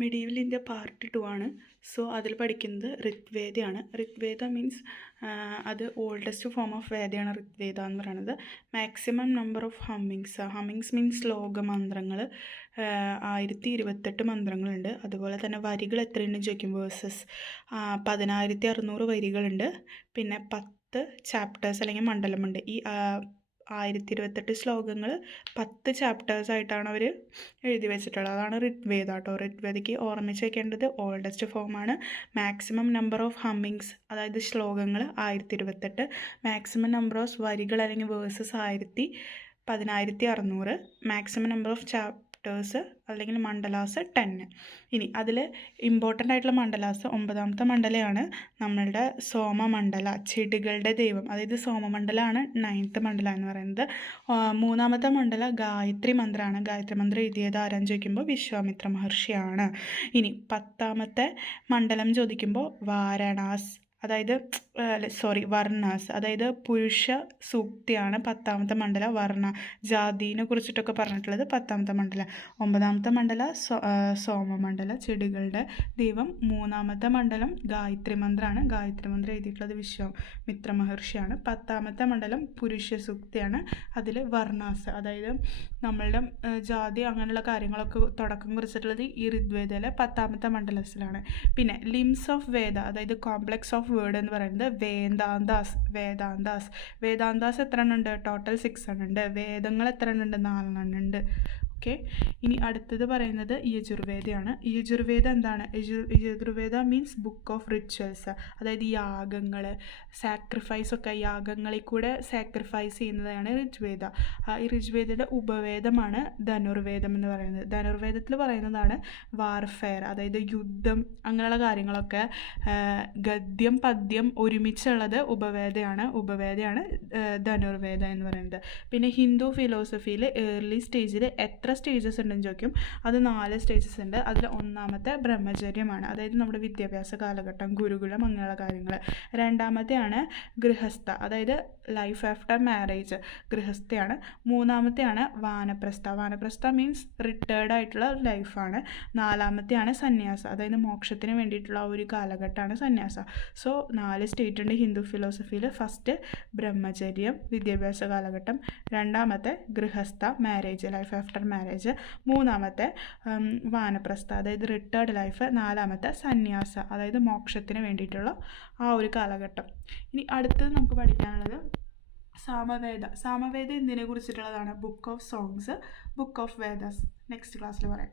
Medieval India part 2 ആണ്. So അതിൽ പഠിക്കുന്നത് ഋഗ്വേദയാണ്. ഋഗ്വേദ മീൻസ് അത് ഓൾഡസ്റ്റ് ഫോം ഓഫ് വേദയാണ് ഋഗ്വേദ എന്ന് പറയുന്നത്. മാക്സിമം നമ്പർ ഓഫ് ഹമ്മിങ്സ് മീൻസ് ശ്ലോക മന്ത്രങ്ങൾ 1028 മന്ത്രങ്ങളുണ്ട്. അതുപോലെ തന്നെ വരികൾ എത്രയുണ്ടെന്ന് ചോദിക്കും. വേഴ്സസ് 10600 വരികളുണ്ട്. പിന്നെ 10 ചാപ്റ്റേഴ്സ് അല്ലെങ്കിൽ മണ്ഡലമുണ്ട്. ഈ 1028 ശ്ലോകങ്ങൾ 10 ചാപ്റ്റേഴ്സായിട്ടാണ് അവർ എഴുതി വെച്ചിട്ടുള്ളത്. അതാണ് ഋഗ്വേദ കേട്ടോ. ഋഗ്വേദയ്ക്ക് ഓർമ്മിച്ച് വയ്ക്കേണ്ടത് ഓൾഡസ്റ്റ് ഫോമാണ്. മാക്സിമം നമ്പർ ഓഫ് ഹമ്മിങ്സ് അതായത് ശ്ലോകങ്ങൾ 1028. മാക്സിമം നമ്പർ ഓഫ് വരികൾ അല്ലെങ്കിൽ versus 10600. Maximum number of chapters അല്ലെങ്കിൽ മണ്ഡലാസ് 10. ഇനി അതിൽ ഇമ്പോർട്ടൻ്റ് ആയിട്ടുള്ള മണ്ഡലാസ് 9ാമത്തെ മണ്ഡലമാണ് നമ്മളുടെ സോമമണ്ഡല, ചെടികളുടെ ദൈവം. അതായത് സോമമണ്ഡലമാണ് 9th മണ്ഡലം എന്ന് പറയുന്നത്. 3ാമത്തെ മണ്ഡല ഗായത്രി മന്ത്രമാണ്. ഗായത്രി മന്ത്രം എഴുതിയത് ആരാന്ന് ചോദിക്കുമ്പോൾ വിശ്വാമിത്ര മഹർഷിയാണ്. ഇനി 10ാമത്തെ മണ്ഡലം ചോദിക്കുമ്പോൾ വർണ്ണാസ് അതായത് പുരുഷ സൂക്തിയാണ് 10ാമത്തെ മണ്ഡല. വർണ്ണ ജാതിനെ കുറിച്ചിട്ടൊക്കെ പറഞ്ഞിട്ടുള്ളത് 10ാമത്തെ മണ്ഡല. 9ാമത്തെ മണ്ഡല സോമമണ്ഡല, ചെടികളുടെ ദൈവം. 3ാമത്തെ മണ്ഡലം ഗായത്രി മന്ത്രമാണ്. ഗായത്രി മന്ത്രം എഴുതിയിട്ടുള്ളത് വിശ്വാമിത്ര മഹർഷിയാണ്. 10ാമത്തെ മണ്ഡലം പുരുഷ സൂക്തിയാണ്. അതിൽ വർണ്ണാസ് അതായത് നമ്മളുടെ ജാതി അങ്ങനെയുള്ള കാര്യങ്ങളൊക്കെ തുടക്കം കുറിച്ചിട്ടുള്ളത് ഈ ഋഗ്വേദയിലെ 10ാമത്തെ മണ്ഡലത്തിലാണ്. പിന്നെ ലിംസ് ഓഫ് വേദ അതായത് കോംപ്ലക്സ് ഓഫ് വേർഡ് എന്ന് പറയുന്നത് വേദാന്താസ് എത്ര എണ്ണം ഉണ്ട്? ടോട്ടൽ 6 എണ്ണം ഉണ്ട്. വേദങ്ങൾ എത്ര എണ്ണം ഉണ്ട്? 4 എണ്ണം ഉണ്ട്. ഓക്കെ. ഇനി അടുത്തത് പറയുന്നത് യജുർവേദയാണ്. യജുർവേദ എന്താണ്? Yajurveda means book of rituals. അതായത് യാഗങ്ങൾ, സാക്രിഫൈസൊക്കെ യാഗങ്ങളിൽ കൂടെ സാക്രിഫൈസ് ചെയ്യുന്നതാണ് ഋഗ്വേദ. ഈ ഋഗ്വേദയുടെ ഉപവേദമാണ് ധനുർവേദം എന്ന് പറയുന്നത്. ധനുർവേദത്തിൽ പറയുന്നതാണ് വാർഫെയർ അതായത് യുദ്ധം അങ്ങനെയുള്ള കാര്യങ്ങളൊക്കെ. ഗദ്യം പദ്യം ഒരുമിച്ചുള്ളത് ഉപവേദയാണ് ധനുർവേദ എന്ന് പറയുന്നത്. പിന്നെ ഹിന്ദു ഫിലോസഫിയിൽ ഏർലി സ്റ്റേജിൽ എത്ര സ്റ്റേജസ് ഉണ്ടെന്ന് ചോദിക്കും. അത് 4 സ്റ്റേജസ് ഉണ്ട്. അതിൽ 1ാമത്തെ ബ്രഹ്മചര്യമാണ്. അതായത് നമ്മുടെ വിദ്യാഭ്യാസ കാലഘട്ടം, ഗുരുകുലം അങ്ങനെയുള്ള കാര്യങ്ങൾ. 2ാമത്തെയാണ് ഗൃഹസ്ഥ അതായത് ലൈഫ് ആഫ്റ്റർ മാരേജ്, ഗൃഹസ്ഥയാണ്. 3ാമത്തെയാണ് വാനപ്രസ്ഥ മീൻസ് റിട്ടയർഡ് ആയിട്ടുള്ള ലൈഫാണ്. 4ാമത്തെയാണ് സന്യാസ അതായത് മോക്ഷത്തിന് വേണ്ടിയിട്ടുള്ള ഒരു കാലഘട്ടമാണ് സന്യാസ. സോ 4 സ്റ്റേറ്റ് ഉണ്ട് ഹിന്ദു ഫിലോസഫിയിൽ. ഫസ്റ്റ് ബ്രഹ്മചര്യം വിദ്യാഭ്യാസ കാലഘട്ടം, 2ാമത്തെ ഗൃഹസ്ഥ മാരേജ് ലൈഫ് ആഫ്റ്റർ മാരേജ്, 3ാമത്തെ വാനപ്രസ്ഥ അതായത് റിട്ടയർഡ് ലൈഫ്, 4ാമത്തെ സന്യാസ അതായത് മോക്ഷത്തിന് വേണ്ടിയിട്ടുള്ള ആ ഒരു കാലഘട്ടം. ഇനി അടുത്തത് നമുക്ക് പഠിക്കാനുള്ളത് സാമവേദ എന്തിനെ കുറിച്ചിട്ടുള്ളതാണ്? Book of songs, book of Vedas. Next ക്ലാസ്സിൽ പറയാം.